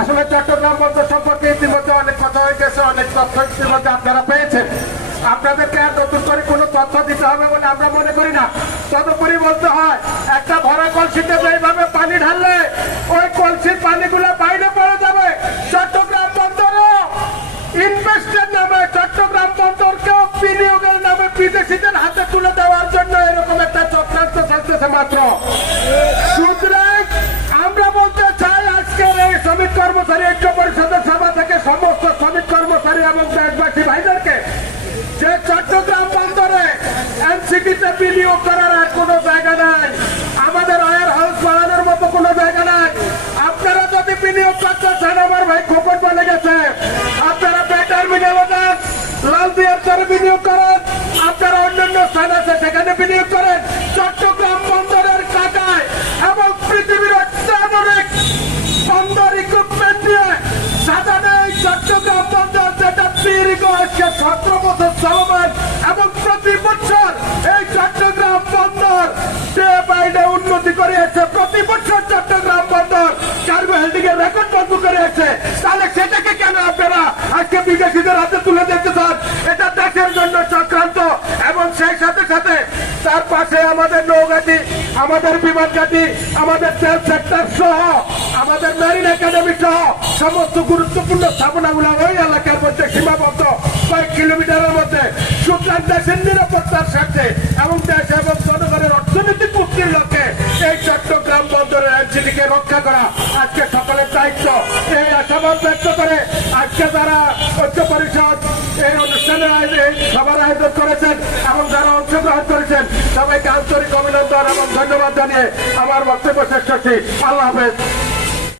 আসলে চট্টগ্রাম বন্দর সম্পর্কে ইতিমধ্যে অনেক কথা হয়ে গেছে অনেক তথ্য ইতিমধ্যে আপনারা পেয়েছেন। আপনাদেরকে আর নতুন করে কোনো তথ্য দিতে হবে বলে আমরা মনে করি না। তদুপরি বলতে হয়, একটা ভরা কলসিতে এইভাবে পানি ঢাললে, ওই কলসির পানিগুলো বাইরে পড়ে যাবে। চট্টগ্রাম বন্দরও ইনভেস্টের নামে, চট্টগ্রাম বন্দরকেও বিনিয়োগের নামে বিদেশিদের হাতে তুলে দেওয়ার জন্য এরকম একটা চক্রান্ত চলতেছে মাত্র। কর্মচারী ঐক্য পরিষদের সভা থেকে সমস্ত শ্রমিক কর্মচারী এবং দেশবাসী ভাইদেরকে যে চট্টগ্রাম বন্দরে এনসিটিতে বিনিয়োগ করার আর কোনো জায়গা নাই, আমাদের ওয়ার হাউস বাড়ানোর মতো কোনো জায়গা নাই। আপনারা যদি বিনিয়োগ করতে চান, আমার ভাই খোপন বলে গেছে, আপনারা বেটার যান লাল চরে বিনিয়োগ করেন, আপনারা অন্যান্য স্থান আছে, সেখানে বিনিয়োগ করেন। এবং প্রতি বছর এই চট্টগ্রাম বন্দর উন্নতি প্রতি বছর চট্টগ্রাম বন্দর কার্গো হেল্ডিং এর রেকর্ড বন্ধ তাহলে সেটাকে কেন আপনারা আজকে বিদেশিদের হাতে তুলে দিতে চান? এটা দেশের জন্য এবং সেই সাথে সাথে তার পাশে আমাদের নৌঘাটি, আমাদের বিমান ঘাটি আমাদের তেল সেক্টর সহ, আমাদের মেরিন একাডেমি সহ সমস্ত গুরুত্বপূর্ণ স্থাপনাগুলো ওই এলাকার মধ্যে সীমাবদ্ধ দেশের নিরাপত্তার স্বার্থে এবং দেশ এবং জনগণের অর্থনৈতিক মুক্তির লক্ষ্যে এই চট্টগ্রাম বন্দরের এনসিটিকে রক্ষা করা আজকে সকলের দায়িত্ব। এই আশাবাদ ব্যক্ত করে আজকে যারা ঐক্য পরিষদ এই অনুষ্ঠানের আয়োজন সভার আয়োজন করেছেন এবং যারা অংশগ্রহণ করেছেন, সবাইকে আন্তরিক অভিনন্দন এবং ধন্যবাদ জানিয়ে আমার বক্তব্য শেষ করছি। আল্লাহ হাফেজ।